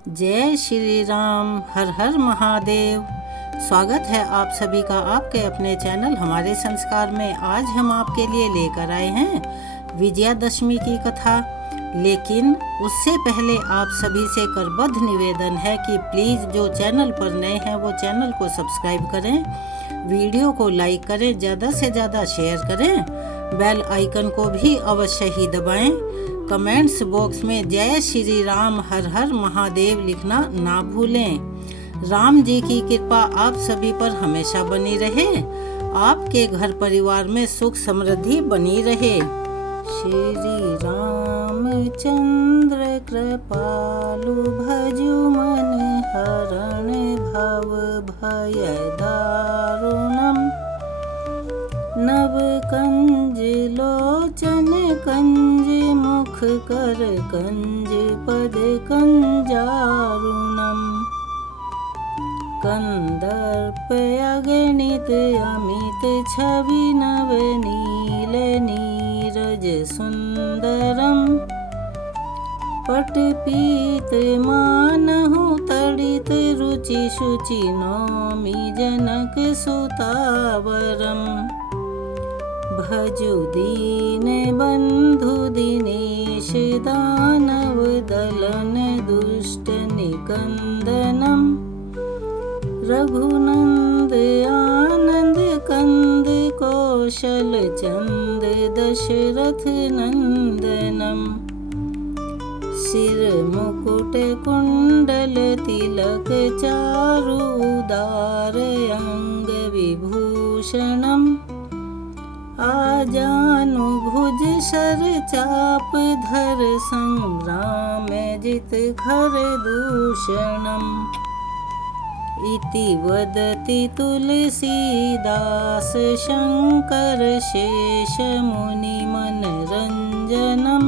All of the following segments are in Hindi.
जय श्री राम, हर हर महादेव। स्वागत है आप सभी का आपके अपने चैनल हमारे संस्कार में। आज हम आपके लिए लेकर आए हैं विजयादशमी की कथा। लेकिन उससे पहले आप सभी से करबद्ध निवेदन है कि प्लीज़ जो चैनल पर नए हैं वो चैनल को सब्सक्राइब करें, वीडियो को लाइक करें, ज़्यादा से ज़्यादा शेयर करें, बेल आइकन को भी अवश्य ही दबाएं। कमेंट्स बॉक्स में जय श्री राम, हर हर महादेव लिखना ना भूलें। राम जी की कृपा आप सभी पर हमेशा बनी रहे, आपके घर परिवार में सुख समृद्धि बनी रहे। श्री रामचंद्र कृपालु भजु मन हरण भव भय दारुणम। नव कंज लोचन कंज मुख कर कंज पद कंजारुणम। कंदर्प अगणित अमित छवि नव नील नीरज सुंदरम। पट पीत मानहु तड़ित रुचि शुचि नौमि जनक सुतावरम। भजु दीन बंधु दिनेश दानव दलन दुष्ट निकंदनम। रघुनंद आनंद कंद कौशल चंद दशरथ नंदनम। सिर मुकुट कुंडल तिलक चारु उदार अंग विभूषणम। आजानु भुज शर चाप धर संग्राम जित खर दूषणम। इति वदति तुलसीदास शंकर शेष मुनि मनरंजनम।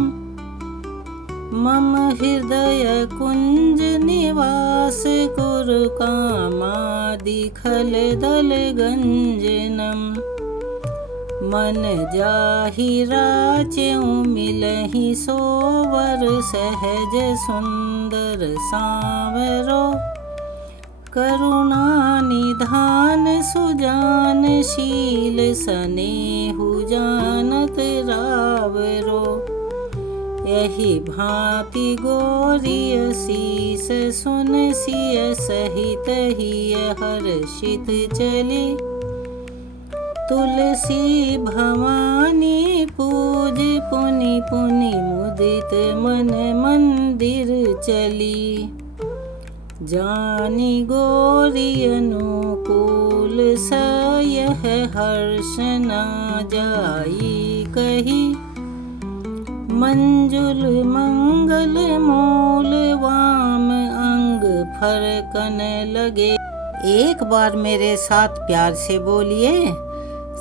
मम हृदय कुंज निवास कुरु कामादि खल दल गंजनम। मन जाहि राच्यु मिलहि सोवर सहज सुंदर सांवरो। करुणा निधान सुजान शील सनेहु जानत रावरो। यही भांति गोरिय शीस सुन सिय सहित ही हर्षित चली। तुलसी भवानी पूज पुनि पुनि मुदित मन मंदिर चली। जानी गौरी अनुकूल सयह हर्ष न जाई कही। मंजुल मंगल मूल वाम अंग फरकन लगे। एक बार मेरे साथ प्यार से बोलिए,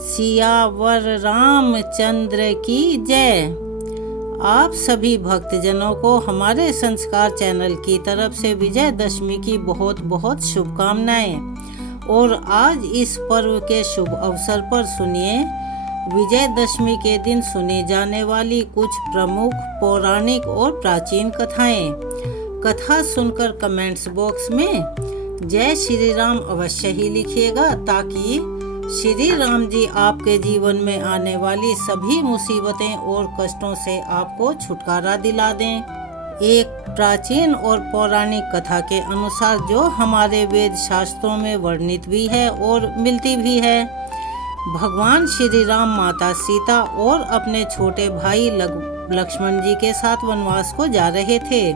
सियावर रामचंद्र की जय। आप सभी भक्तजनों को हमारे संस्कार चैनल की तरफ से विजयदशमी की बहुत बहुत शुभकामनाएं। और आज इस पर्व के शुभ अवसर पर सुनिए विजयदशमी के दिन सुनी जाने वाली कुछ प्रमुख पौराणिक और प्राचीन कथाएं। कथा सुनकर कमेंट्स बॉक्स में जय श्री राम अवश्य ही लिखिएगा, ताकि श्री राम जी आपके जीवन में आने वाली सभी मुसीबतें और कष्टों से आपको छुटकारा दिला दें। एक प्राचीन और पौराणिक कथा के अनुसार, जो हमारे वेद शास्त्रों में वर्णित भी है और मिलती भी है, भगवान श्री राम माता सीता और अपने छोटे भाई लक्ष्मण जी के साथ वनवास को जा रहे थे।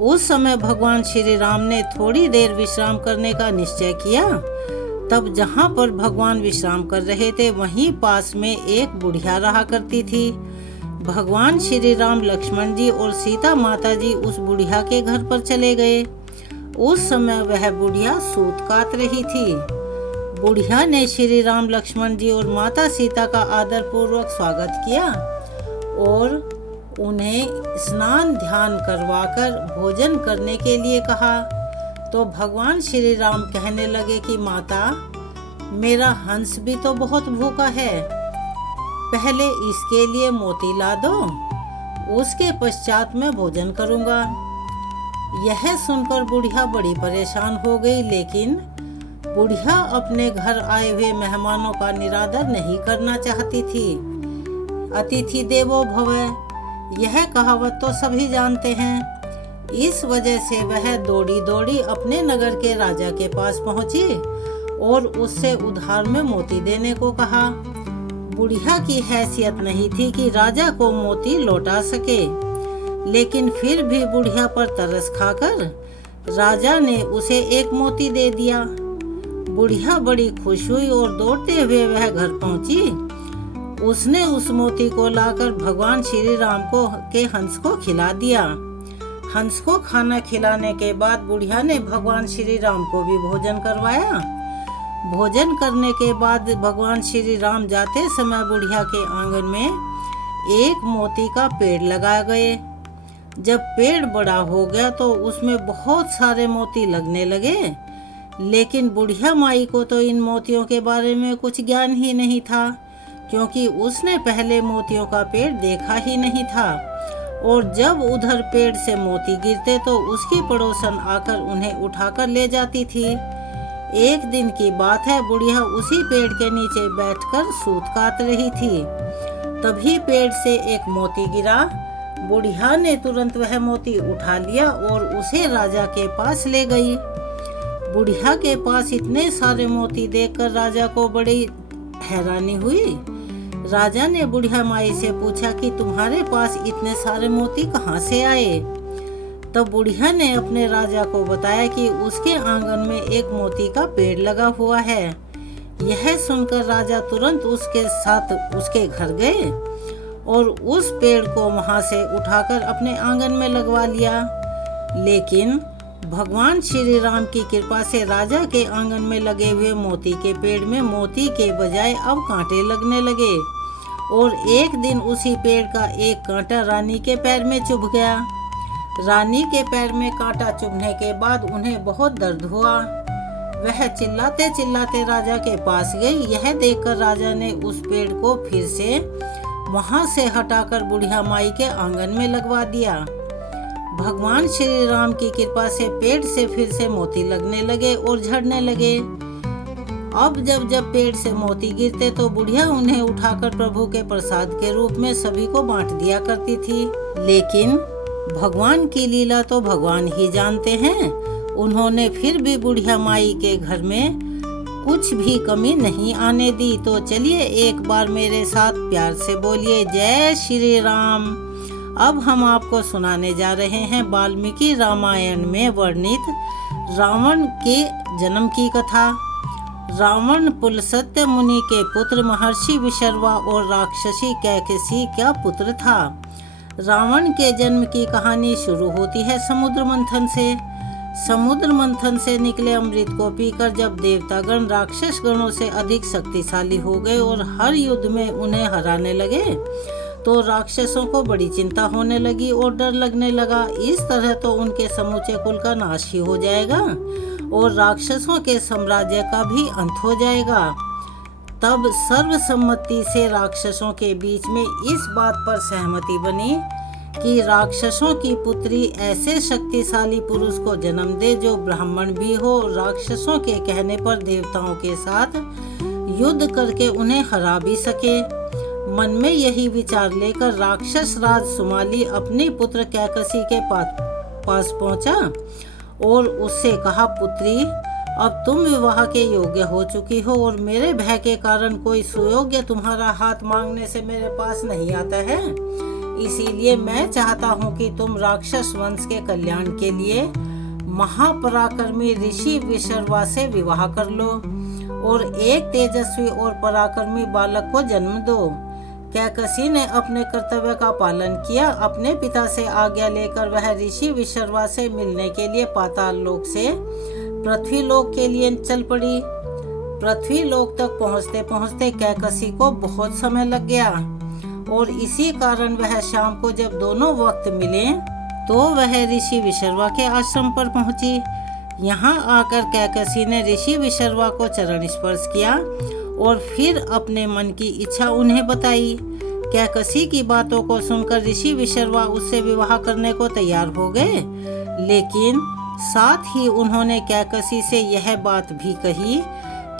उस समय भगवान श्री राम ने थोड़ी देर विश्राम करने का निश्चय किया। तब जहाँ पर भगवान विश्राम कर रहे थे वहीं पास में एक बुढ़िया रहा करती थी। भगवान श्री राम, लक्ष्मण जी और सीता माता जी उस बुढ़िया के घर पर चले गए। उस समय वह बुढ़िया सूत काट रही थी। बुढ़िया ने श्री राम, लक्ष्मण जी और माता सीता का आदर पूर्वक स्वागत किया और उन्हें स्नान ध्यान करवाकर भोजन करने के लिए कहा। तो भगवान श्री राम कहने लगे कि माता, मेरा हंस भी तो बहुत भूखा है, पहले इसके लिए मोती ला दो, उसके पश्चात मैं भोजन करूंगा। यह सुनकर बुढ़िया बड़ी परेशान हो गई, लेकिन बुढ़िया अपने घर आए हुए मेहमानों का निरादर नहीं करना चाहती थी। अतिथि देवो भव, यह कहावत तो सभी जानते हैं। इस वजह से वह दौड़ी दौड़ी अपने नगर के राजा के पास पहुंची और उससे उधार में मोती देने को कहा। बुढ़िया की हैसियत नहीं थी कि राजा को मोती लौटा सके, लेकिन फिर भी बुढ़िया पर तरस खाकर राजा ने उसे एक मोती दे दिया। बुढ़िया बड़ी खुश हुई और दौड़ते हुए वह घर पहुंची। उसने उस मोती को लाकर भगवान श्री राम के हंस को खिला दिया। हंस को खाना खिलाने के बाद बुढ़िया ने भगवान श्री राम को भी भोजन करवाया। भोजन करने के बाद भगवान श्री राम जाते समय बुढ़िया के आंगन में एक मोती का पेड़ लगा गए। जब पेड़ बड़ा हो गया तो उसमें बहुत सारे मोती लगने लगे, लेकिन बुढ़िया माई को तो इन मोतियों के बारे में कुछ ज्ञान ही नहीं था, क्योंकि उसने पहले मोतियों का पेड़ देखा ही नहीं था। और जब उधर पेड़ से मोती गिरते तो उसकी पड़ोसन आकर उन्हें उठाकर ले जाती थी। एक दिन की बात है, बुढ़िया उसी पेड़ के नीचे बैठकर सूत काट रही थी। तभी पेड़ से एक मोती गिरा। बुढ़िया ने तुरंत वह मोती उठा लिया और उसे राजा के पास ले गई। बुढ़िया के पास इतने सारे मोती देखकर राजा को बड़ी हैरानी हुई। राजा ने बुढ़िया माई से पूछा कि तुम्हारे पास इतने सारे मोती कहाँ से आए? तब बुढ़िया ने अपने राजा को बताया कि उसके आंगन में एक मोती का पेड़ लगा हुआ है। यह सुनकर राजा तुरंत उसके साथ उसके घर गए और उस पेड़ को वहां से उठाकर अपने आंगन में लगवा लिया। लेकिन भगवान श्री राम की कृपा से राजा के आंगन में लगे हुए मोती के पेड़ में मोती के बजाय अब कांटे लगने लगे और एक दिन उसी पेड़ का एक कांटा रानी के पैर में चुभ गया। रानी के पैर में कांटा चुभने के बाद उन्हें बहुत दर्द हुआ। वह चिल्लाते चिल्लाते राजा के पास गई। यह देखकर राजा ने उस पेड़ को फिर से वहां से हटाकर बुढ़िया माई के आंगन में लगवा दिया। भगवान श्री राम की कृपा से पेड़ से फिर से मोती लगने लगे और झड़ने लगे। अब जब पेड़ से मोती गिरते तो बुढ़िया उन्हें उठाकर प्रभु के प्रसाद के रूप में सभी को बांट दिया करती थी। लेकिन भगवान की लीला तो भगवान ही जानते हैं। उन्होंने फिर भी बुढ़िया माई के घर में कुछ भी कमी नहीं आने दी। तो चलिए एक बार मेरे साथ प्यार से बोलिए जय श्री राम। अब हम आपको सुनाने जा रहे हैं वाल्मीकि रामायण में वर्णित रावण के जन्म की कथा। रावण पुलस्त्य मुनि के पुत्र महर्षि विशर्वा और राक्षसी कैकसी का पुत्र था। रावण के जन्म की कहानी शुरू होती है समुद्र मंथन से। समुद्र मंथन से निकले अमृत को पीकर जब देवतागण राक्षस गणों से अधिक शक्तिशाली हो गए और हर युद्ध में उन्हें हराने लगे, तो राक्षसों को बड़ी चिंता होने लगी और डर लगने लगा। इस तरह तो उनके समूचे कुल का नाश ही हो जाएगा और राक्षसों के साम्राज्य का भी अंत हो जाएगा। तब सर्वसम्मति से राक्षसों के बीच में इस बात पर सहमति बनी कि राक्षसों की पुत्री ऐसे शक्तिशाली पुरुष को जन्म दे जो ब्राह्मण भी हो। राक्षसों के कहने पर देवताओं के साथ युद्ध करके उन्हें हरा भी सके। मन में यही विचार लेकर राक्षस राज सुमाली अपनी पुत्र कैकसी के पास पहुंचा और उससे कहा, पुत्री, अब तुम विवाह के योग्य हो चुकी हो और मेरे भय के कारण कोई सुयोग्य तुम्हारा हाथ मांगने से मेरे पास नहीं आता है। इसीलिए मैं चाहता हूँ कि तुम राक्षस वंश के कल्याण के लिए महापराक्रमी ऋषि विशर्वा से विवाह कर लो और एक तेजस्वी और पराक्रमी बालक को जन्म दो। कैकसी ने अपने कर्तव्य का पालन किया। अपने पिता से आज्ञा लेकर वह ऋषि विशर्वा से मिलने के लिए पाताल लोक से पृथ्वी लोक के लिए चल पड़ी। पृथ्वी लोक तक पहुंचते पहुंचते कैकसी को बहुत समय लग गया और इसी कारण वह शाम को जब दोनों वक्त मिले तो वह ऋषि विशर्वा के आश्रम पर पहुंची। यहाँ आकर कैकसी ने ऋषि विशर्वा को चरण स्पर्श किया और फिर अपने मन की इच्छा उन्हें बताई। कैकसी की बातों को सुनकर ऋषि विशर्वा उससे विवाह करने को तैयार हो गए, लेकिन साथ ही उन्होंने कैकसी से यह बात भी कही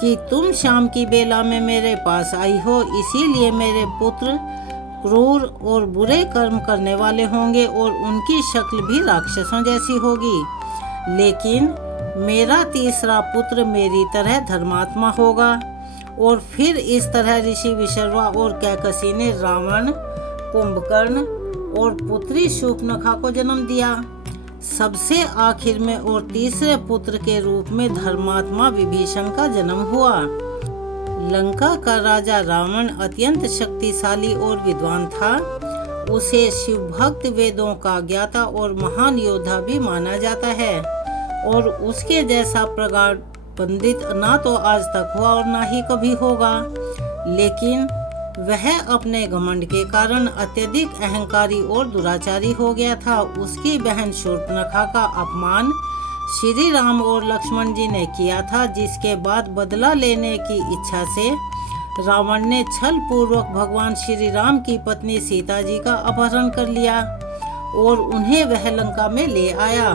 कि तुम शाम की बेला में मेरे पास आई हो, इसीलिए मेरे पुत्र क्रूर और बुरे कर्म करने वाले होंगे और उनकी शक्ल भी राक्षसों जैसी होगी, लेकिन मेरा तीसरा पुत्र मेरी तरह धर्मात्मा होगा। और फिर इस तरह ऋषि विशर्वा और कैकसी ने रावण, कुंभकर्ण और पुत्री शूर्पणखा को जन्म दिया। सबसे आखिर में और तीसरे पुत्र के रूप में धर्मात्मा विभीषण का जन्म हुआ। लंका का राजा रावण अत्यंत शक्तिशाली और विद्वान था। उसे शिव भक्त, वेदों का ज्ञाता और महान योद्धा भी माना जाता है, और उसके जैसा प्रगाढ़ पंडित ना तो आज तक हुआ और ना ही कभी होगा। लेकिन वह अपने घमंड के कारण अत्यधिक अहंकारी और दुराचारी हो गया था। उसकी बहन शूर्पणखा का अपमान श्री राम और लक्ष्मण जी ने किया था, जिसके बाद बदला लेने की इच्छा से रावण ने छल पूर्वक भगवान श्री राम की पत्नी सीता जी का अपहरण कर लिया और उन्हें वह लंका में ले आया।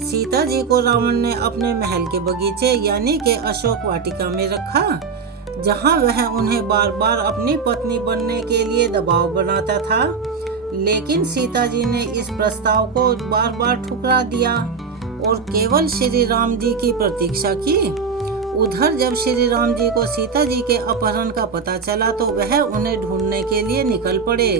सीता जी को रावण ने अपने महल के बगीचे यानी के अशोक वाटिका में रखा, जहां वह उन्हें बार बार अपनी पत्नी बनने के लिए दबाव बनाता था, लेकिन सीता जी ने इस प्रस्ताव को बार बार ठुकरा दिया और केवल श्री राम जी की प्रतीक्षा की। उधर जब श्री राम जी को सीता जी के अपहरण का पता चला तो वह उन्हें ढूंढने के लिए निकल पड़े।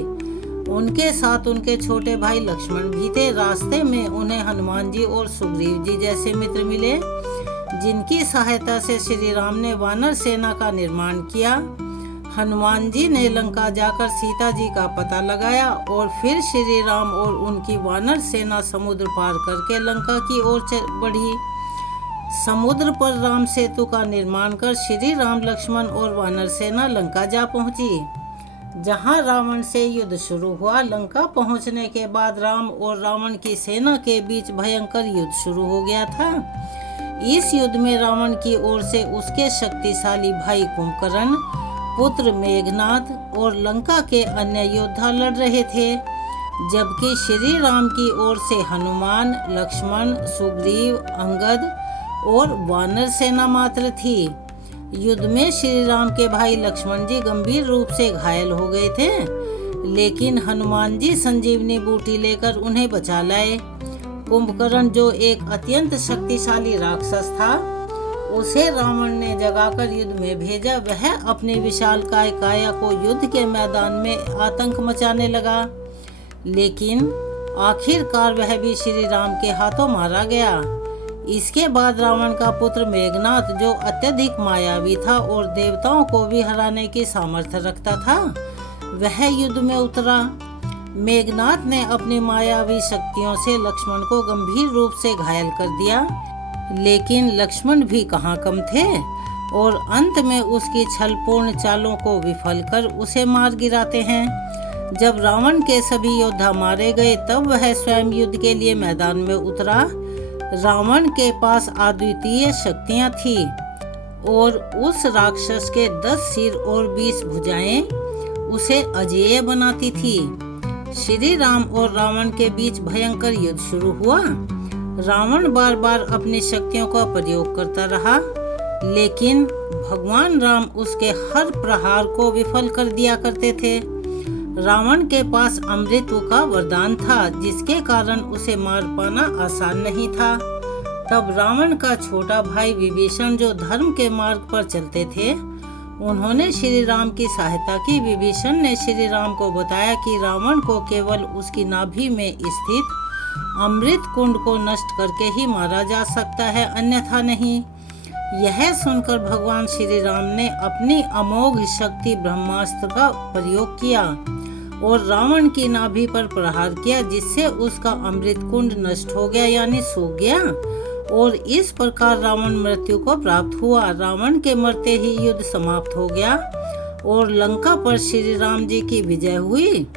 उनके साथ उनके छोटे भाई लक्ष्मण भी थे। रास्ते में उन्हें हनुमान जी और सुग्रीव जी जैसे मित्र मिले, जिनकी सहायता से श्री राम ने वानर सेना का निर्माण किया। हनुमान जी ने लंका जाकर सीता जी का पता लगाया और फिर श्री राम और उनकी वानर सेना समुद्र पार करके लंका की ओर बढ़ी। समुद्र पर राम सेतु का निर्माण कर श्री राम, लक्ष्मण और वानर सेना लंका जा पहुंची, जहां रावण से युद्ध शुरू हुआ। लंका पहुंचने के बाद राम और रावण की सेना के बीच भयंकर युद्ध शुरू हो गया था। इस युद्ध में रावण की ओर से उसके शक्तिशाली भाई कुंभकर्ण, पुत्र मेघनाद और लंका के अन्य योद्धा लड़ रहे थे, जबकि श्री राम की ओर से हनुमान, लक्ष्मण, सुग्रीव, अंगद और वानर सेना मात्र थी। युद्ध में श्री राम के भाई लक्ष्मण जी गंभीर रूप से घायल हो गए थे, लेकिन हनुमान जी संजीवनी बूटी लेकर उन्हें बचा लाए। कुंभकर्ण, जो एक अत्यंत शक्तिशाली राक्षस था, उसे रावण ने जगाकर युद्ध में भेजा। वह अपनी विशालकाय काया को युद्ध के मैदान में आतंक मचाने लगा, लेकिन आखिरकार वह भी श्री राम के हाथों मारा गया। इसके बाद रावण का पुत्र मेघनाद, जो अत्यधिक मायावी था और देवताओं को भी हराने की सामर्थ्य रखता था, वह युद्ध में उतरा। मेघनाद ने अपनी मायावी शक्तियों से लक्ष्मण को गंभीर रूप से घायल कर दिया, लेकिन लक्ष्मण भी कहाँ कम थे और अंत में उसकी छलपूर्ण चालों को विफल कर उसे मार गिराते हैं। जब रावण के सभी योद्धा मारे गए तब वह स्वयं युद्ध के लिए मैदान में उतरा। रावण के पास अद्वितीय शक्तियां थी और उस राक्षस के 10 सिर और 20 भुजाएं उसे अजेय बनाती थी। श्री राम और रावण के बीच भयंकर युद्ध शुरू हुआ। रावण बार बार अपनी शक्तियों का प्रयोग करता रहा, लेकिन भगवान राम उसके हर प्रहार को विफल कर दिया करते थे। रावण के पास अमृतत्व का वरदान था, जिसके कारण उसे मार पाना आसान नहीं था। तब रावण का छोटा भाई विभीषण, जो धर्म के मार्ग पर चलते थे, उन्होंने श्री राम की सहायता की। विभीषण ने श्री राम को बताया कि रावण को केवल उसकी नाभि में स्थित अमृत कुंड को नष्ट करके ही मारा जा सकता है, अन्यथा नहीं। यह सुनकर भगवान श्री राम ने अपनी अमोघ शक्ति ब्रह्मास्त्र का प्रयोग किया और रावण की नाभि पर प्रहार किया, जिससे उसका अमृत कुंड नष्ट हो गया यानी सूख गया और इस प्रकार रावण मृत्यु को प्राप्त हुआ। रावण के मरते ही युद्ध समाप्त हो गया और लंका पर श्री राम जी की विजय हुई।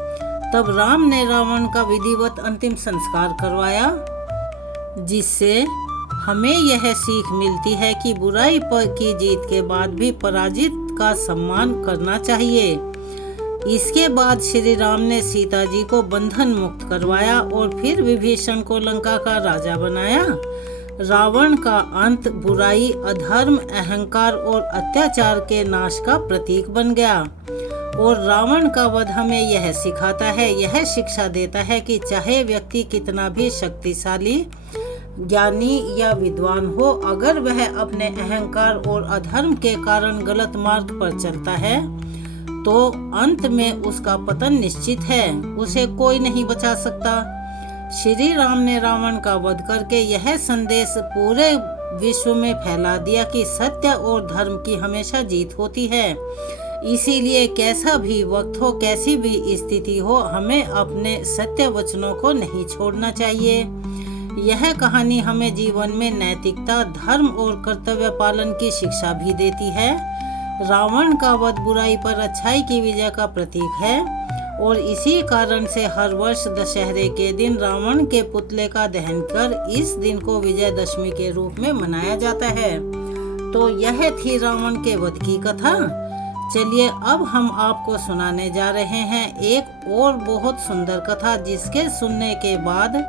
तब राम ने रावण का विधिवत अंतिम संस्कार करवाया, जिससे हमें यह सीख मिलती है कि बुराई की जीत के बाद भी पराजित का सम्मान करना चाहिए। इसके बाद श्री राम ने सीता जी को बंधन मुक्त करवाया और फिर विभीषण को लंका का राजा बनाया। रावण का अंत बुराई, अधर्म, अहंकार और अत्याचार के नाश का प्रतीक बन गया। और रावण का वध हमें यह सिखाता है, यह शिक्षा देता है कि चाहे व्यक्ति कितना भी शक्तिशाली, ज्ञानी या विद्वान हो, अगर वह अपने अहंकार और अधर्म के कारण गलत मार्ग पर चलता है तो अंत में उसका पतन निश्चित है, उसे कोई नहीं बचा सकता। श्री राम ने रावण का वध करके यह संदेश पूरे विश्व में फैला दिया कि सत्य और धर्म की हमेशा जीत होती है। इसीलिए कैसा भी वक्त हो, कैसी भी स्थिति हो, हमें अपने सत्य वचनों को नहीं छोड़ना चाहिए। यह कहानी हमें जीवन में नैतिकता, धर्म और कर्तव्य पालन की शिक्षा भी देती है। रावण का वध बुराई पर अच्छाई की विजय का प्रतीक है और इसी कारण से हर वर्ष दशहरे के दिन रावण के पुतले का दहन कर इस दिन को विजयदशमी के रूप में मनाया जाता है। तो यह थी रावण के वध की कथा। चलिए अब हम आपको सुनाने जा रहे हैं एक और बहुत सुंदर कथा, जिसके सुनने के बाद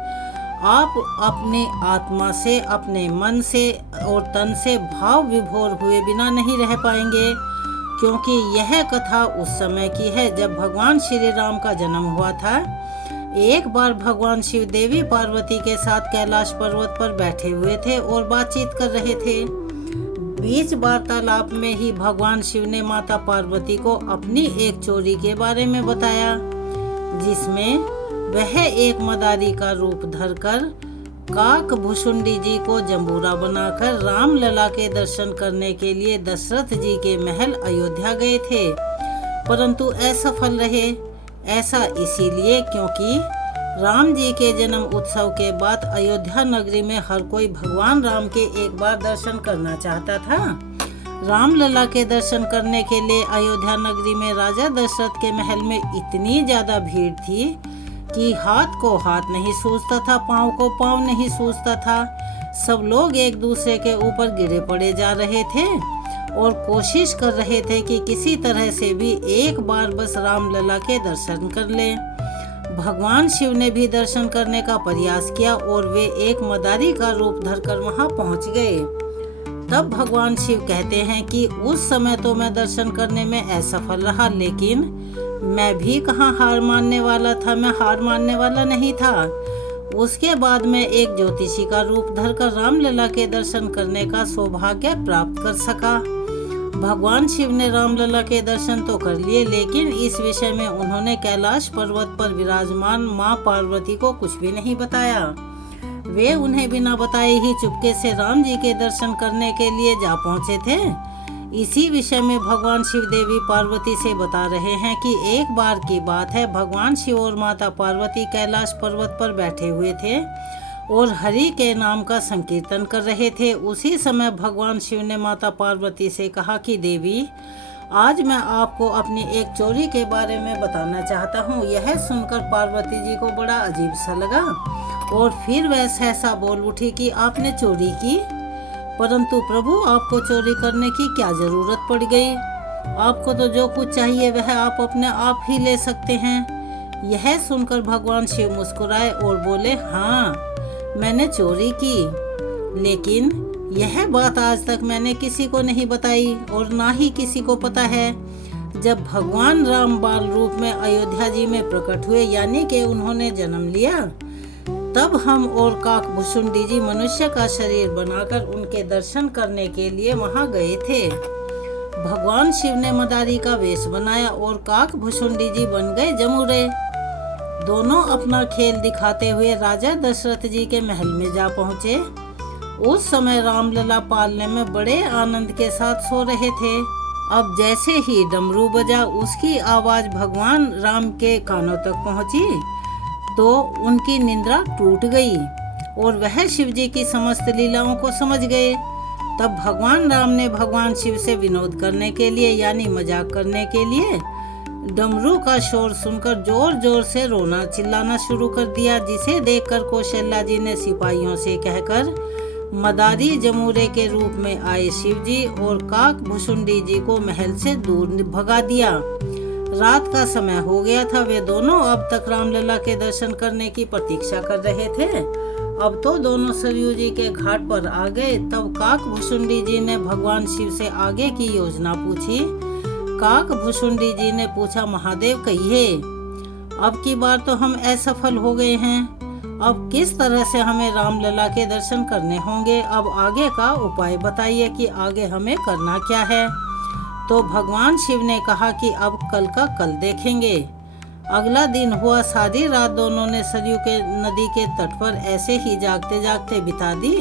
आप अपनी आत्मा से, अपने मन से और तन से भाव विभोर हुए बिना नहीं रह पाएंगे, क्योंकि यह कथा उस समय की है जब भगवान श्री राम का जन्म हुआ था। एक बार भगवान शिव देवी पार्वती के साथ कैलाश पर्वत पर बैठे हुए थे और बातचीत कर रहे थे। बीच वार्तालाप में ही भगवान शिव ने माता पार्वती को अपनी एक चोरी के बारे में बताया, जिसमें वह एक मदारी का रूप धरकर काक भुसुंडी जी को जंबूरा बनाकर रामलला के दर्शन करने के लिए दशरथ जी के महल अयोध्या गए थे, परंतु असफल रहे। ऐसा इसीलिए क्योंकि राम जी के जन्म उत्सव के बाद अयोध्या नगरी में हर कोई भगवान राम के एक बार दर्शन करना चाहता था। रामलला के दर्शन करने के लिए अयोध्या नगरी में राजा दशरथ के महल में इतनी ज्यादा भीड़ थी कि हाथ को हाथ नहीं सूझता था, पाँव को पाँव नहीं सूझता था। सब लोग एक दूसरे के ऊपर गिरे पड़े जा रहे थे और कोशिश कर रहे थे कि किसी तरह से भी एक बार बस रामलला के दर्शन कर लें। भगवान शिव ने भी दर्शन करने का प्रयास किया और वे एक मदारी का रूप धरकर वहां पहुंच गए। तब भगवान शिव कहते हैं कि उस समय तो मैं दर्शन करने में असफल रहा, लेकिन मैं भी कहाँ हार मानने वाला था, मैं हार मानने वाला नहीं था। उसके बाद मैं एक ज्योतिषी का रूप धरकर रामलला के दर्शन करने का सौभाग्य प्राप्त कर सका। भगवान शिव ने रामलला के दर्शन तो कर लिए, लेकिन इस विषय में उन्होंने कैलाश पर्वत पर विराजमान माँ पार्वती को कुछ भी नहीं बताया। वे उन्हें बिना बताए ही चुपके से राम जी के दर्शन करने के लिए जा पहुँचे थे। इसी विषय में भगवान शिव देवी पार्वती से बता रहे हैं कि एक बार की बात है, भगवान शिव और माता पार्वती कैलाश पर्वत पर बैठे हुए थे और हरि के नाम का संकीर्तन कर रहे थे। उसी समय भगवान शिव ने माता पार्वती से कहा कि देवी, आज मैं आपको अपनी एक चोरी के बारे में बताना चाहता हूँ। यह सुनकर पार्वती जी को बड़ा अजीब सा लगा और फिर वह सहसा बोल उठी कि आपने चोरी की, परंतु प्रभु आपको चोरी करने की क्या जरूरत पड़ गई? आपको तो जो कुछ चाहिए वह आप अपने आप ही ले सकते हैं। यह सुनकर भगवान शिव मुस्कुराए और बोले, हाँ मैंने चोरी की, लेकिन यह बात आज तक मैंने किसी को नहीं बताई और ना ही किसी को पता है। जब भगवान राम बाल रूप में अयोध्या जी में प्रकट हुए, यानी कि उन्होंने जन्म लिया, तब हम और काक भुसुंडी जी मनुष्य का शरीर बनाकर उनके दर्शन करने के लिए वहां गए थे। भगवान शिव ने मदारी का वेश बनाया और काक भुसुंडी जी बन गए जमुरे। दोनों अपना खेल दिखाते हुए राजा दशरथ जी के महल में जा पहुँचे। उस समय रामलला पालने में बड़े आनंद के साथ सो रहे थे। अब जैसे ही डमरू बजा, उसकी आवाज भगवान राम के कानों तक पहुंची तो उनकी निद्रा टूट गई और वह शिव जी की समस्त लीलाओं को समझ गए। तब भगवान राम ने भगवान शिव से विनोद करने के लिए, यानी मजाक करने के लिए, डमरू का शोर सुनकर जोर जोर से रोना चिल्लाना शुरू कर दिया, जिसे देखकर कौशल्या जी ने सिपाहियों से कहकर मदारी जमुरे के रूप में आए शिव जी और काक भुसुंडी जी को महल से दूर भगा दिया। रात का समय हो गया था। वे दोनों अब तक रामलला के दर्शन करने की प्रतीक्षा कर रहे थे। अब तो दोनों सरयू जी के घाट पर आ गए। तब काकभुसुंडी जी ने भगवान शिव से आगे की योजना पूछी। काकभुसुंडी जी ने पूछा, महादेव कहिए, अब की बार तो हम असफल हो गए हैं। अब किस तरह से हमें रामलला के दर्शन करने होंगे? अब आगे का उपाय बताइए कि आगे हमें करना क्या है। तो भगवान शिव ने कहा कि अब कल का कल देखेंगे। अगला दिन हुआ। सारी रात दोनों ने सरयू के नदी के तट पर ऐसे ही जागते जागते बिता दी।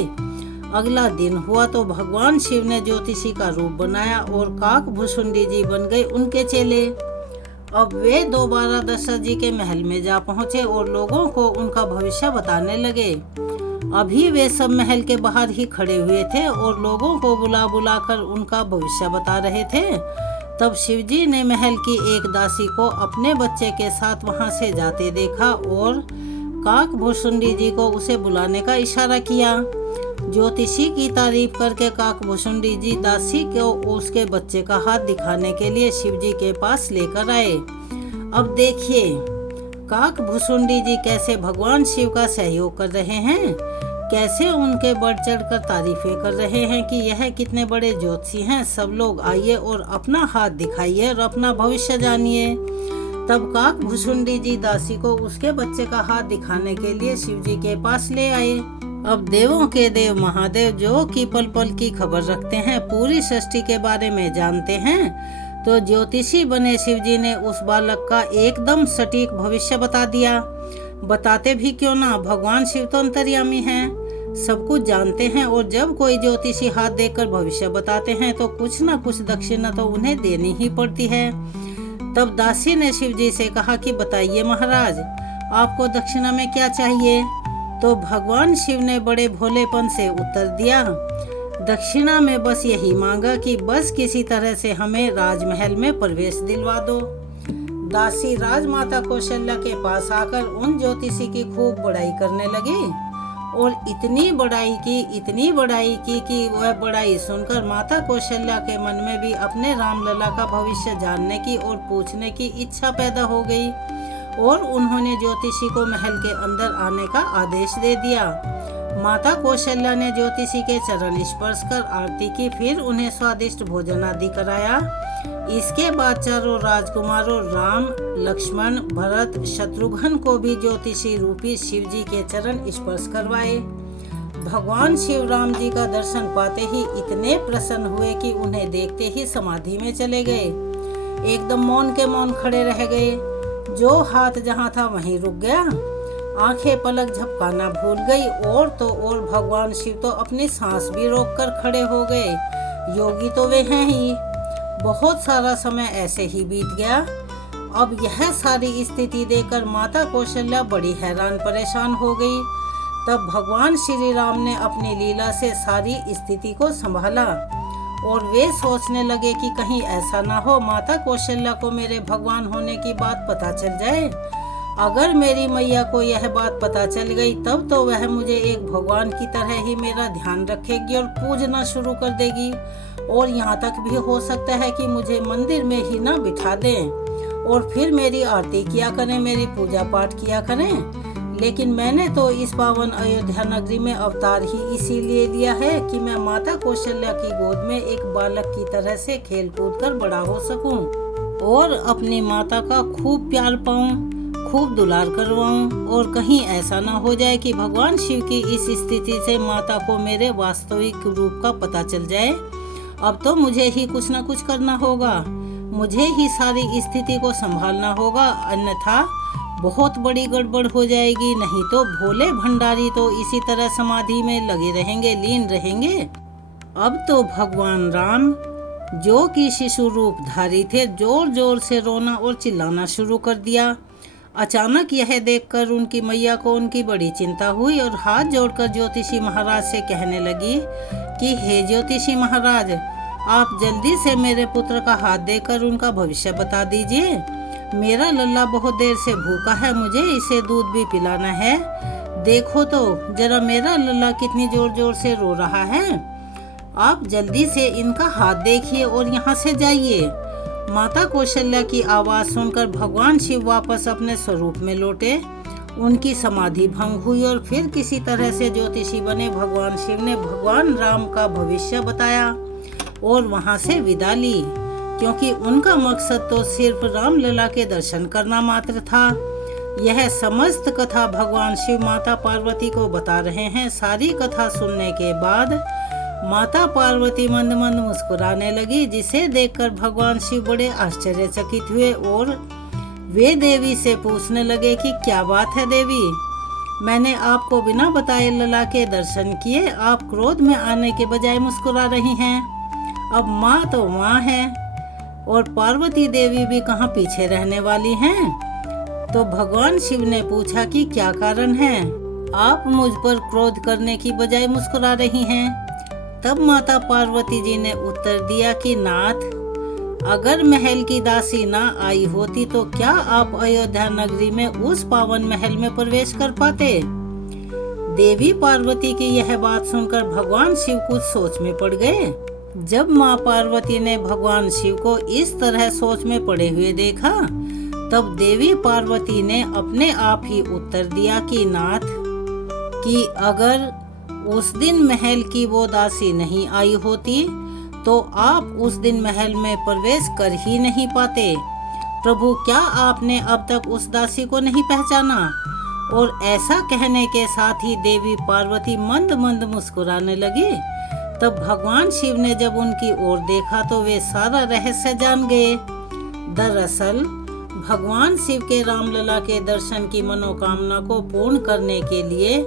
अगला दिन हुआ तो भगवान शिव ने ज्योतिषी का रूप बनाया और काकभुसुंडी जी बन गए उनके चेले। अब वे दोबारा दशरथ जी के महल में जा पहुंचे और लोगों को उनका भविष्य बताने लगे। अभी वे सब महल के बाहर ही खड़े हुए थे और लोगों को बुला बुला कर उनका भविष्य बता रहे थे। तब शिवजी ने महल की एक दासी को अपने बच्चे के साथ वहां से जाते देखा और काकभुसुंडी जी को उसे बुलाने का इशारा किया। ज्योतिषी की तारीफ करके काकभुसुंडी जी दासी को उसके बच्चे का हाथ दिखाने के लिए शिवजी के पास लेकर आए। अब देखिए काकभुसुंडी जी कैसे भगवान शिव का सहयोग कर रहे हैं, कैसे उनके बढ़ चढ़ कर तारीफें कर रहे हैं कि यह कितने बड़े ज्योतिषी हैं। सब लोग आइए और अपना हाथ दिखाइए और अपना भविष्य जानिए। तब काकभुसुंडी जी दासी को उसके बच्चे का हाथ दिखाने के लिए शिवजी के पास ले आए। अब देवों के देव महादेव जो कि पल पल की खबर रखते हैं, पूरी सृष्टि के बारे में जानते हैं, तो ज्योतिषी बने शिवजी ने उस बालक का एकदम सटीक भविष्य बता दिया। बताते भी क्यों ना, भगवान शिव तो अंतर्यामी हैं, सब कुछ जानते हैं और जब कोई ज्योतिषी हाथ देकर भविष्य बताते हैं तो कुछ ना कुछ दक्षिणा तो उन्हें देनी ही पड़ती है। तब दासी ने शिवजी से कहा कि बताइए महाराज, आपको दक्षिणा में क्या चाहिए? तो भगवान शिव ने बड़े भोलेपन से उत्तर दिया, दक्षिणा में बस यही मांगा कि बस किसी तरह से हमें राजमहल में प्रवेश दिलवा दो। दासी राजमाता कौशल्या के पास आकर उन ज्योतिषी की खूब बड़ाई करने लगी और इतनी बड़ाई की कि वह बड़ाई सुनकर माता कौशल्या के मन में भी अपने रामलला का भविष्य जानने की और पूछने की इच्छा पैदा हो गई और उन्होंने ज्योतिषी को महल के अंदर आने का आदेश दे दिया। माता कौशल्या ने ज्योतिषी के चरण स्पर्श कर आरती की, फिर उन्हें स्वादिष्ट भोजन आदि कराया। इसके बाद चारों राजकुमारों राम, लक्ष्मण, भरत, शत्रुघ्न को भी ज्योतिषी रूपी शिव जी के चरण स्पर्श करवाए। भगवान शिव राम जी का दर्शन पाते ही इतने प्रसन्न हुए कि उन्हें देखते ही समाधि में चले गए। एकदम मौन के मौन खड़े रह गए। जो हाथ जहाँ था वहीं रुक गया। आंखें पलक झपकाना भूल गई और तो और भगवान शिव तो अपनी सांस भी रोककर खड़े हो गए। योगी तो वे हैं ही। बहुत सारा समय ऐसे ही बीत गया। अब यह सारी स्थिति देखकर माता कौशल्या बड़ी हैरान परेशान हो गई। तब भगवान श्री राम ने अपनी लीला से सारी स्थिति को संभाला और वे सोचने लगे कि कहीं ऐसा ना हो माता कौशल्या को मेरे भगवान होने की बात पता चल जाए। अगर मेरी मैया को यह बात पता चल गई तब तो वह मुझे एक भगवान की तरह ही मेरा ध्यान रखेगी और पूजना शुरू कर देगी और यहाँ तक भी हो सकता है कि मुझे मंदिर में ही ना बिठा दें और फिर मेरी आरती किया करें, मेरी पूजा पाठ किया करें। लेकिन मैंने तो इस पावन अयोध्या नगरी में अवतार ही इसीलिए लिया है कि मैं माता कौशल्या की गोद में एक बालक की तरह से खेल कूद कर बड़ा हो सकूं और अपनी माता का खूब प्यार पाऊं, खूब दुलार करवाऊं और कहीं ऐसा ना हो जाए कि भगवान शिव की इस स्थिति से माता को मेरे वास्तविक रूप का पता चल जाए। अब तो मुझे ही कुछ ना कुछ करना होगा, मुझे ही सारी स्थिति को संभालना होगा, अन्यथा बहुत बड़ी गड़बड़ हो जाएगी। नहीं तो भोले भंडारी तो इसी तरह समाधि में लगे रहेंगे, लीन रहेंगे। अब तो भगवान राम जो कि शिशु रूप धारी थे, जोर जोर से रोना और चिल्लाना शुरू कर दिया। अचानक यह देखकर उनकी मैया को उनकी बड़ी चिंता हुई और हाथ जोड़कर ज्योतिषी महाराज से कहने लगी कि हे ज्योतिषी महाराज, आप जल्दी से मेरे पुत्र का हाथ देकर उनका भविष्य बता दीजिए। मेरा लल्ला बहुत देर से भूखा है, मुझे इसे दूध भी पिलाना है। देखो तो जरा मेरा लल्ला कितनी जोर जोर से रो रहा है। आप जल्दी से इनका हाथ देखिए और यहाँ से जाइए माता कौशल्या की आवाज सुनकर भगवान शिव वापस अपने स्वरूप में लौटे। उनकी समाधि भंग हुई और फिर किसी तरह से ज्योतिषी बने भगवान शिव ने भगवान राम का भविष्य बताया और वहां से विदा ली, क्योंकि उनका मकसद तो सिर्फ रामलला के दर्शन करना मात्र था। यह समस्त कथा भगवान शिव माता पार्वती को बता रहे हैं। सारी कथा सुनने के बाद माता पार्वती मंद मंद मुस्कुराने लगी, जिसे देखकर भगवान शिव बड़े आश्चर्यचकित हुए और वे देवी से पूछने लगे कि क्या बात है देवी, मैंने आपको बिना बताए लला के दर्शन किए, आप क्रोध में आने के बजाय मुस्कुरा रही हैं। अब माँ तो माँ है और पार्वती देवी भी कहाँ पीछे रहने वाली हैं। तो भगवान शिव ने पूछा कि क्या कारण है, आप मुझ पर क्रोध करने की बजाय मुस्कुरा रही हैं। तब माता पार्वती जी ने उत्तर दिया कि नाथ, अगर महल की दासी ना आई होती तो क्या आप अयोध्या नगरी में उस पावन महल में प्रवेश कर पाते। देवी पार्वती की यह बात सुनकर भगवान शिव कुछ सोच में पड़ गए। जब माँ पार्वती ने भगवान शिव को इस तरह सोच में पड़े हुए देखा, तब देवी पार्वती ने अपने आप ही उत्तर दिया कि नाथ, कि अगर उस दिन महल की वो दासी नहीं आई होती तो आप उस दिन महल में प्रवेश कर ही नहीं पाते। प्रभु, क्या आपने अब तक उस दासी को नहीं पहचाना। और ऐसा कहने के साथ ही देवी पार्वती मंद मंद मुस्कुराने लगी। तब भगवान शिव ने जब उनकी ओर देखा तो वे सारा रहस्य जान गए। दरअसल भगवान शिव के रामलला के दर्शन की मनोकामना को पूर्ण करने के लिए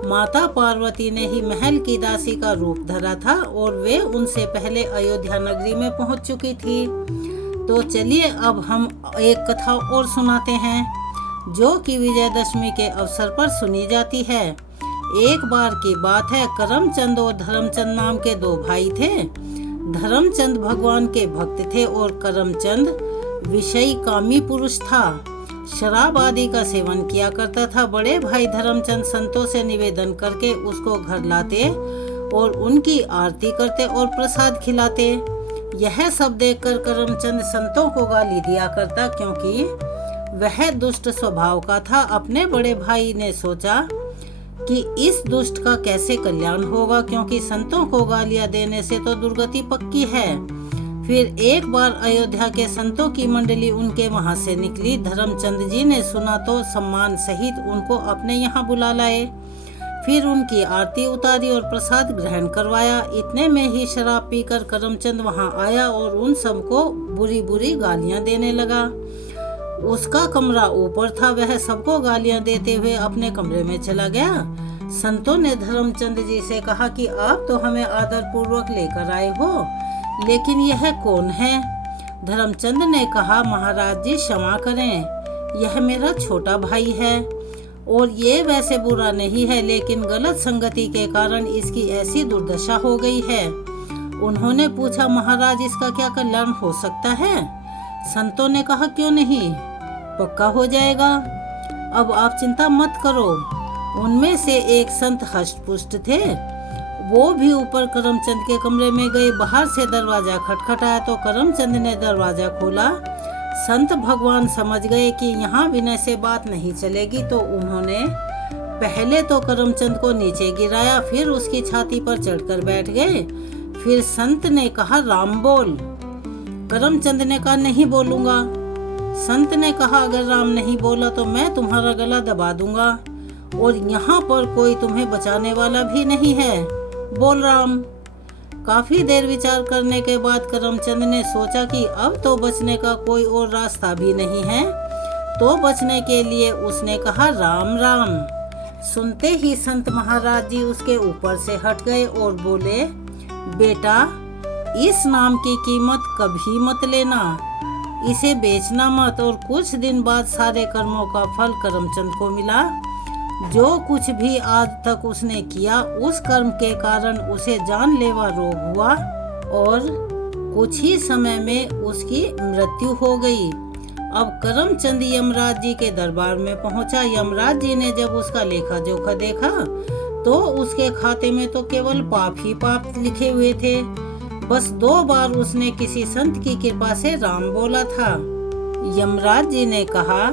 माता पार्वती ने ही महल की दासी का रूप धरा था और वे उनसे पहले अयोध्या नगरी में पहुंच चुकी थी। तो चलिए अब हम एक कथा और सुनाते हैं, जो कि विजयदशमी के अवसर पर सुनी जाती है। एक बार की बात है, करमचंद और धर्मचंद नाम के दो भाई थे। धर्मचंद भगवान के भक्त थे और करमचंद विषयी कामी पुरुष था। शराब आदि का सेवन किया करता था। बड़े भाई धर्मचंद संतों से निवेदन करके उसको घर लाते और उनकी आरती करते और प्रसाद खिलाते। यह सब देखकर करमचंद संतों को गाली दिया करता, क्योंकि वह दुष्ट स्वभाव का था। अपने बड़े भाई ने सोचा कि इस दुष्ट का कैसे कल्याण होगा, क्योंकि संतों को गालियां देने से तो दुर्गति पक्की है। फिर एक बार अयोध्या के संतों की मंडली उनके वहां से निकली। धर्मचंद जी ने सुना तो सम्मान सहित उनको अपने यहाँ बुला लाए। फिर उनकी आरती उतारी और प्रसाद ग्रहण करवाया। इतने में ही शराब पीकर करमचंद वहां आया और उन सबको बुरी बुरी गालियां देने लगा। उसका कमरा ऊपर था, वह सबको गालियां देते हुए अपने कमरे में चला गया। संतों ने धर्मचंद जी से कहा कि आप तो हमें आदर पूर्वक लेकर आए हो, लेकिन यह कौन है। धर्मचंद ने कहा, महाराज जी क्षमा करें, यह मेरा छोटा भाई है और ये वैसे बुरा नहीं है, लेकिन गलत संगति के कारण इसकी ऐसी दुर्दशा हो गई है। उन्होंने पूछा, महाराज इसका क्या कल्याण हो सकता है। संतों ने कहा, क्यों नहीं, पक्का हो जाएगा, अब आप चिंता मत करो। उनमें से एक संत हष्ट-पुष्ट थे, वो भी ऊपर करमचंद के कमरे में गए। बाहर से दरवाजा खटखटाया तो करमचंद ने दरवाजा खोला। संत भगवान समझ गए कि यहाँ विनय से बात नहीं चलेगी, तो उन्होंने पहले तो करमचंद को नीचे गिराया, फिर उसकी छाती पर चढ़कर बैठ गए। फिर संत ने कहा, राम बोल। करमचंद ने कहा, नहीं बोलूंगा। संत ने कहा, अगर राम नहीं बोला तो मैं तुम्हारा गला दबा दूंगा और यहाँ पर कोई तुम्हें बचाने वाला भी नहीं है, बोल राम। काफी देर विचार करने के बाद करमचंद ने सोचा कि अब तो बचने का कोई और रास्ता भी नहीं है, तो बचने के लिए उसने कहा, राम राम। सुनते ही संत महाराज जी उसके ऊपर से हट गए और बोले, बेटा इस नाम की कीमत कभी मत लेना, इसे बेचना मत। और कुछ दिन बाद सारे कर्मों का फल करमचंद को मिला। जो कुछ भी आज तक उसने किया, उस कर्म के कारण उसे जानलेवा रोग हुआ और कुछ ही समय में उसकी मृत्यु हो गई। अब करमचंद यमराज जी के दरबार में पहुंचा। यमराज जी ने जब उसका लेखा जोखा देखा तो उसके खाते में तो केवल पाप ही पाप लिखे हुए थे। बस 2 बार उसने किसी संत की कृपा से राम बोला था। यमराज जी ने कहा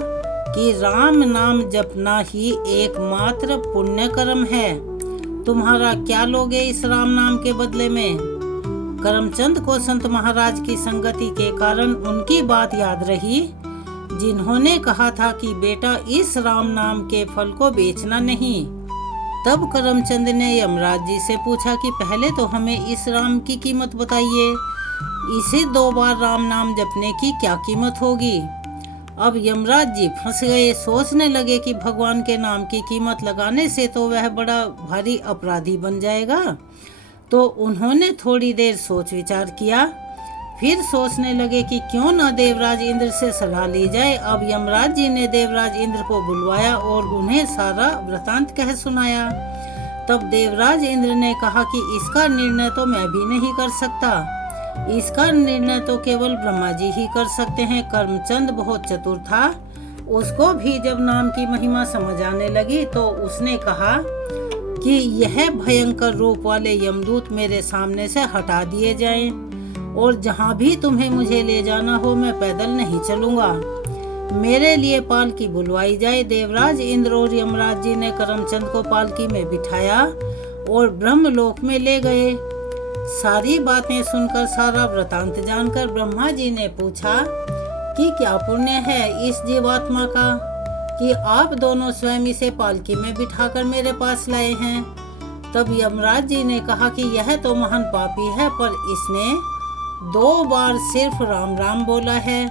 कि राम नाम जपना ही एकमात्र पुण्य कर्म है। तुम्हारा क्या लोगे इस राम नाम के बदले में? करमचंद को संत महाराज की संगति के कारण उनकी बात याद रही, जिन्होंने कहा था कि बेटा इस राम नाम के फल को बेचना नहीं। तब करमचंद ने यमराज जी से पूछा कि पहले तो हमें इस राम की कीमत बताइए, इसे 2 बार राम नाम जपने की क्या कीमत होगी? अब यमराज जी फंस गए, सोचने लगे कि भगवान के नाम की कीमत लगाने से तो वह बड़ा भारी अपराधी बन जाएगा। तो उन्होंने थोड़ी देर सोच विचार किया, फिर सोचने लगे कि क्यों ना देवराज इंद्र से सलाह ली जाए। अब यमराज जी ने देवराज इंद्र को बुलवाया और उन्हें सारा वृतांत कह सुनाया। तब देवराज इंद्र ने कहा कि इसका निर्णय तो मैं भी नहीं कर सकता, इसका निर्णय तो केवल ब्रह्मा जी ही कर सकते हैं। करमचंद बहुत चतुर था, उसको भी जब नाम की महिमा समझ आने लगी तो उसने कहा कि यह भयंकर रूप वाले यमदूत मेरे सामने से हटा दिए जाएं और जहाँ भी तुम्हें मुझे ले जाना हो मैं पैदल नहीं चलूंगा, मेरे लिए पालकी बुलवाई जाए। देवराज इंद्र और यमराज जी ने करमचंद को पालकी में बिठाया और ब्रह्मलोक में ले गए। सारी बातें सुनकर, सारा वृतांत जानकर ब्रह्मा जी ने पूछा कि क्या पुण्य है इस जीवात्मा का कि आप दोनों स्वयं इसे पालकी में बिठाकर मेरे पास लाए हैं। तब यमराज जी ने कहा कि यह तो महान पापी है, पर इसने 2 बार सिर्फ राम राम बोला है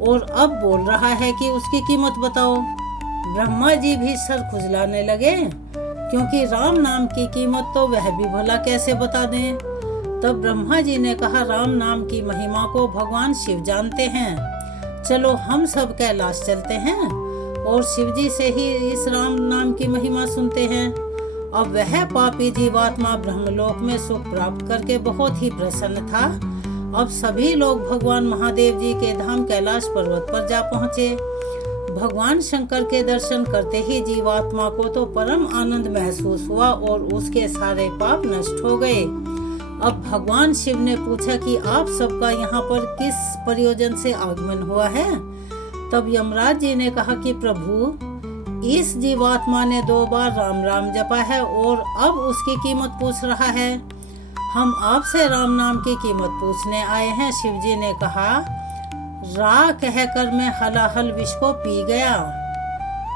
और अब बोल रहा है कि उसकी कीमत बताओ। ब्रह्मा जी भी सर खुजलाने लगे, क्योंकि राम नाम की कीमत तो वह भी भला कैसे बता दें। तब ब्रह्मा जी ने कहा, राम नाम की महिमा को भगवान शिव जानते हैं, चलो हम सब कैलाश चलते हैं और शिव जी से ही इस राम नाम की महिमा सुनते हैं। अब वह पापी जीवात्मा ब्रह्मलोक में सुख प्राप्त करके बहुत ही प्रसन्न था। अब सभी लोग भगवान महादेव जी के धाम कैलाश पर्वत पर जा पहुँचे। भगवान शंकर के दर्शन करते ही जीवात्मा को तो परम आनंद महसूस हुआ और उसके सारे पाप नष्ट हो गए। अब भगवान शिव ने पूछा कि आप सबका यहाँ पर किस प्रयोजन से आगमन हुआ है? तब यमराज जी ने कहा कि प्रभु, इस जीवात्मा ने 2 बार राम राम जपा है और अब उसकी कीमत पूछ रहा है। हम आपसे राम नाम की कीमत पूछने आए हैं। शिव जी ने कहा, रा कहकर मैं हलाहल विष को पी गया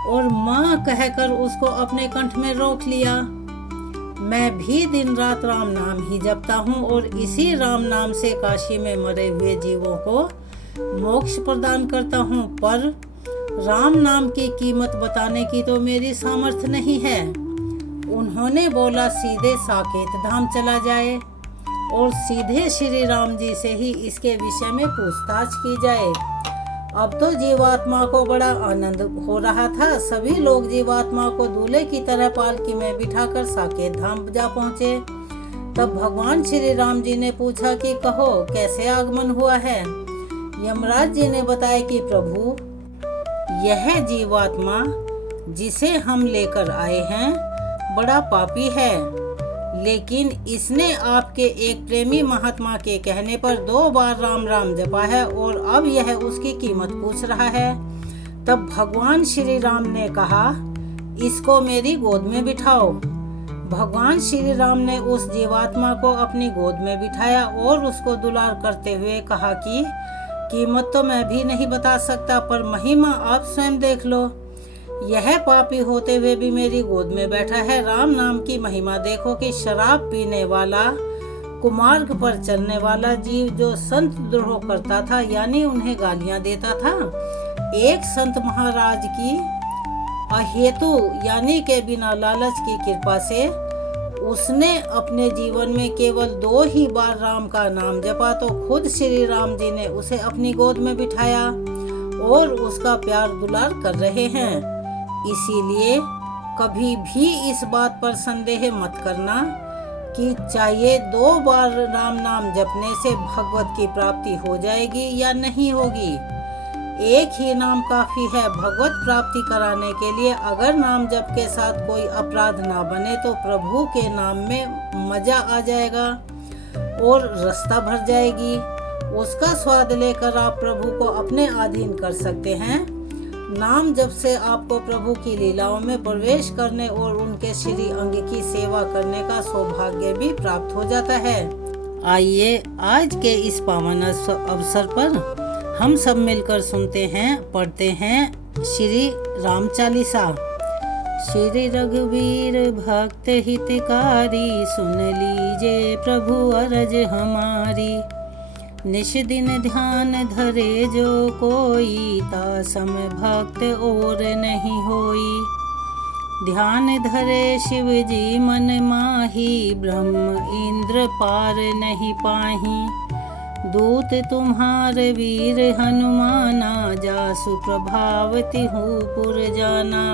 और माँ कहकर उसको अपने कंठ में रोक लिया। मैं भी दिन रात राम नाम ही जपता हूँ और इसी राम नाम से काशी में मरे हुए जीवों को मोक्ष प्रदान करता हूँ, पर राम नाम की कीमत बताने की तो मेरी सामर्थ्य नहीं है। उन्होंने बोला, सीधे साकेत धाम चला जाए और सीधे श्री राम जी से ही इसके विषय में पूछताछ की जाए। अब तो जीवात्मा को बड़ा आनंद हो रहा था। सभी लोग जीवात्मा को दूल्हे की तरह पालकी में बिठाकर साकेत धाम जा पहुँचे। तब भगवान श्री राम जी ने पूछा कि कहो कैसे आगमन हुआ है? यमराज जी ने बताया कि प्रभु, यह जीवात्मा जिसे हम लेकर आए हैं बड़ा पापी है, लेकिन इसने आपके एक प्रेमी महात्मा के कहने पर 2 बार राम राम जपा है और अब यह उसकी कीमत पूछ रहा है। तब भगवान श्री राम ने कहा, इसको मेरी गोद में बिठाओ। भगवान श्री राम ने उस जीवात्मा को अपनी गोद में बिठाया और उसको दुलार करते हुए कहा कि कीमत तो मैं भी नहीं बता सकता, पर महिमा आप स्वयं देख लो। यह पापी होते हुए भी मेरी गोद में बैठा है। राम नाम की महिमा देखो कि शराब पीने वाला, कुमार्ग पर चलने वाला जीव जो संत द्रोह करता था, यानी उन्हें गालियां देता था, एक संत महाराज की अहेतु यानी के बिना लालच की कृपा से उसने अपने जीवन में केवल 2 ही बार राम का नाम जपा, तो खुद श्री राम जी ने उसे अपनी गोद में बिठाया और उसका प्यार दुलार कर रहे हैं। इसीलिए कभी भी इस बात पर संदेह मत करना कि चाहिए 2 बार राम नाम जपने से भगवत की प्राप्ति हो जाएगी या नहीं होगी। एक ही नाम काफी है भगवत प्राप्ति कराने के लिए। अगर नाम जप के साथ कोई अपराध ना बने तो प्रभु के नाम में मजा आ जाएगा और रास्ता भर जाएगी। उसका स्वाद लेकर आप प्रभु को अपने अधीन कर सकते हैं। नाम जप से आपको प्रभु की लीलाओं में प्रवेश करने और उनके श्री अंग की सेवा करने का सौभाग्य भी प्राप्त हो जाता है। आइए आज के इस पावन अवसर पर हम सब मिलकर सुनते हैं, पढ़ते हैं श्री राम चालीसा। श्री रघुवीर भक्त हितकारी, सुन लीजिए प्रभु अरज हमारी। निश दिन ध्यान धरे जो कोई, ता सम भक्त और नहीं होई। ध्यान धरे शिव जी मन माही, ब्रह्म इंद्र पार नहीं पाही। दूत तुम्हार वीर हनुमाना, जासु प्रभावति हूँ पुर जाना।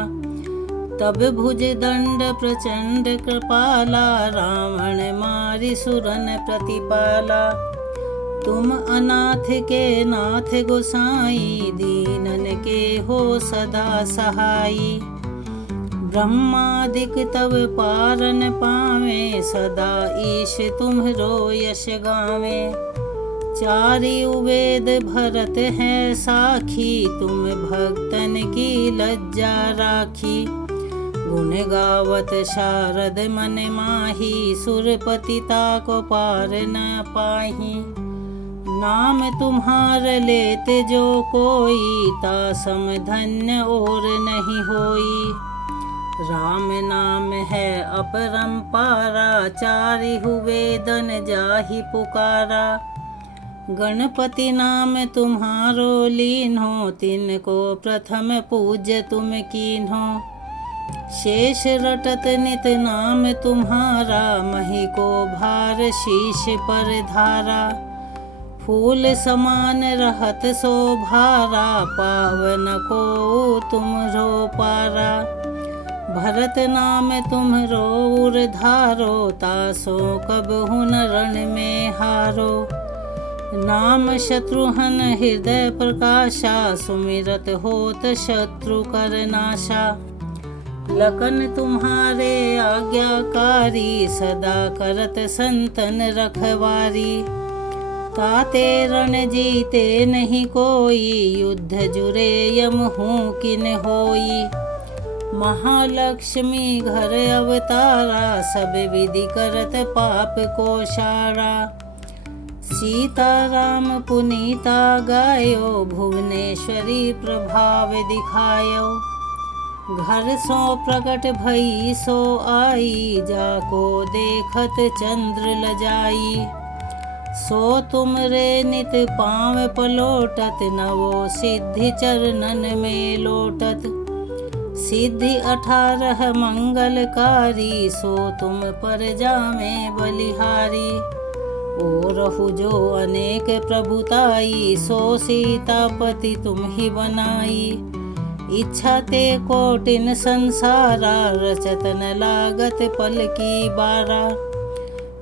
तब भुज दंड प्रचंड कृपाला, रावण मारि सुरन प्रतिपाला। तुम अनाथ के नाथ गोसाई, दीनन के हो सदा सहाई। ब्रह्मादिक तब पारन पावे, सदा ईश तुम्हरो यश गावे। चारि वेद भरत है साखी, तुम भक्तन की लज्जा राखी। गुण गावत शारद मन माही, सुरपति ताको पार न पाही। नाम तुम्हार लेते जो कोई, ता सम धन्य और नहीं होई। राम नाम है अपरंपारा, चारिहु वेदन जाहि पुकारा। गणपति नाम तुम्हारो लीन्हो, तिनको प्रथम पूज्य तुम कीन्हो। शेष रटत नित नाम तुम्हारा, मही को भार शीश पर धारा। फूल समान रहत शोभारा, पावन को तुमरो पारा। भरत नाम तुमरो उरधारो, तासो कबहु न रण में हारो। नाम शत्रुहन हृदय प्रकाशा, सुमिरत होत शत्रु कर नाशा। लखन तुम्हारे आज्ञाकारी, सदा करत संतन रखवारी। ताते रण जीते नहीं कोई, युद्ध जुरे यम हूँ किन होई। महालक्ष्मी घर अवतारा, सब विधि करत पाप को शारा। सीता राम पुनीता गायो, भुवनेश्वरी प्रभाव दिखायो। घर सो प्रकट भई सो आई, जाको देखत चंद्र लजाई। सो तुमरे नित पाँव पलोटत, नवो सिद्धि चरणन में लोटत। सिद्धि 18 मंगलकारी, सो तुम पर जामे बलिहारी। ओरहु जो अनेक प्रभुताई, सो सीतापति तुम ही बनाई। इच्छा ते कोटिन संसारा, रचत न लागत पल की बारा।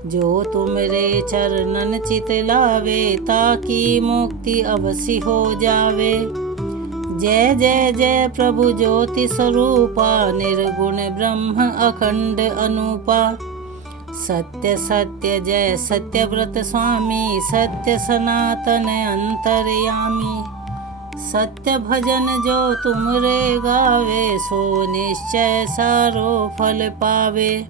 जो तुमरे चरणन चित लावे, ताकि मुक्ति अवश्य हो जावे। जय जय जय प्रभु ज्योति स्वरूपा, निर्गुण ब्रह्म अखंड अनूपा। सत्य सत्य जय सत्यव्रत स्वामी, सत्य सनातन अंतर्यामी। सत्य भजन जो तुमरे गावे, सो निश्चय सारो फल पावे।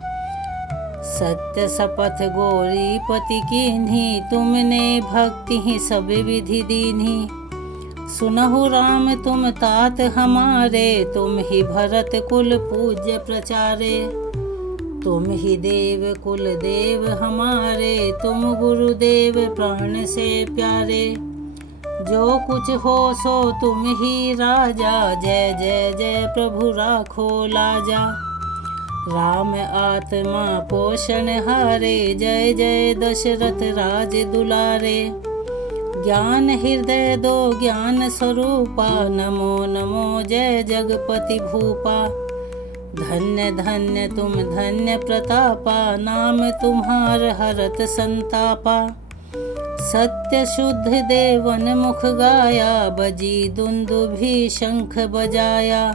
सत्य शपथ गौरीपति कीन्ही, तुमने भक्ति ही सब विधि दीन्ही। सुनहु राम तुम तात हमारे, तुम ही भरत कुल पूज्य प्रचारे। तुम ही देव कुल देव हमारे, तुम गुरुदेव प्राण से प्यारे। जो कुछ हो सो तुम ही राजा, जय जय जय प्रभु राखो लाजा। राम आत्मा पोषण हारे, जय जय दशरथ राज दुलारे। ज्ञान हृदय दो ज्ञान स्वरूपा, नमो नमो जय जगपति भूपा। धन्य धन्य तुम धन्य प्रतापा, नाम तुम्हार हरत संतापा। सत्य शुद्ध देवन मुख गाया, बजी दुंदुभि शंख बजाया।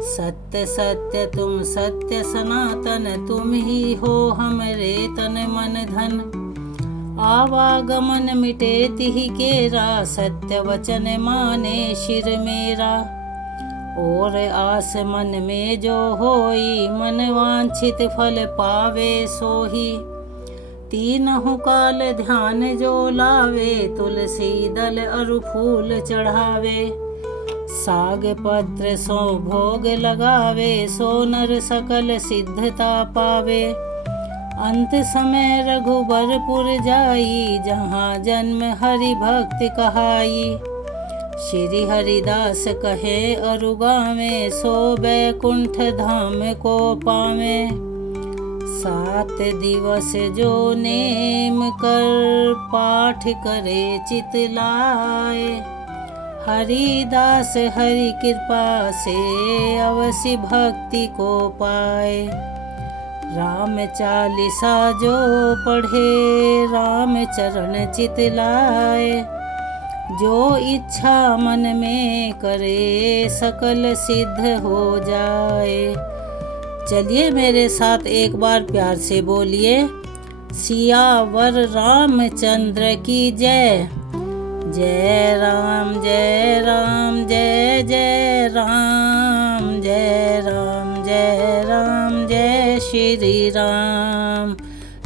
सत्य सत्य तुम सत्य सनातन, तुम ही हो हमरे तन मन धन। आवागमन मिटे तिहि केरा, सत्य वचन माने शिर मेरा। और आस मन में जो होई, मन वांछित फल पावे सोही। तीनहु काल ध्यान जो लावे, तुलसी दल अरु फूल चढ़ावे। साग पत्र सो भोग लगावे, सो नर सकल सिद्धता पावे। अंत समय रघुबरपुर जाई, जहाँ जन्म हरि भक्त कहाई। श्री हरिदास कहे अरु गावे, सो बैकुंठ धाम को पावे। 7 दिवस जो नेम कर, पाठ करे चित लाए। हरिदास हरि कृपा से, अवश्य भक्ति को पाए। राम चालीसा जो पढ़े, राम चरण चित लाए। जो इच्छा मन में करे, सकल सिद्ध हो जाए। चलिए मेरे साथ एक बार प्यार से बोलिए, सियावर रामचंद्र की जय। जय राम जय राम जय जय राम, जय राम जय राम जय श्री राम।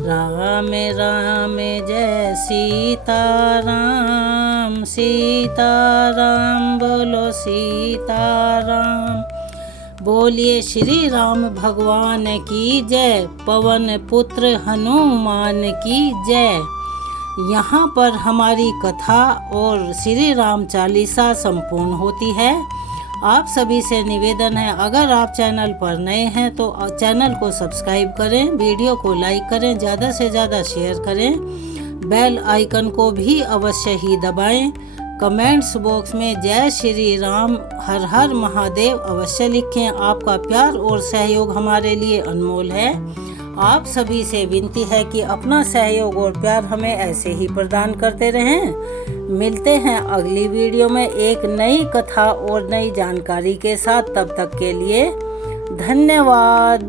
राम राम जय सीता राम, सीता राम बोलो सीता राम। बोलिए श्री राम भगवान की जय, पवन पुत्र हनुमान की जय। यहाँ पर हमारी कथा और श्री राम चालीसा संपूर्ण होती है। आप सभी से निवेदन है, अगर आप चैनल पर नए हैं तो चैनल को सब्सक्राइब करें, वीडियो को लाइक करें, ज़्यादा से ज़्यादा शेयर करें, बेल आइकन को भी अवश्य ही दबाएं। कमेंट्स बॉक्स में जय श्री राम हर हर महादेव अवश्य लिखें। आपका प्यार और सहयोग हमारे लिए अनमोल है। आप सभी से विनती है कि अपना सहयोग और प्यार हमें ऐसे ही प्रदान करते रहें। मिलते हैं अगली वीडियो में एक नई कथा और नई जानकारी के साथ। तब तक के लिए धन्यवाद।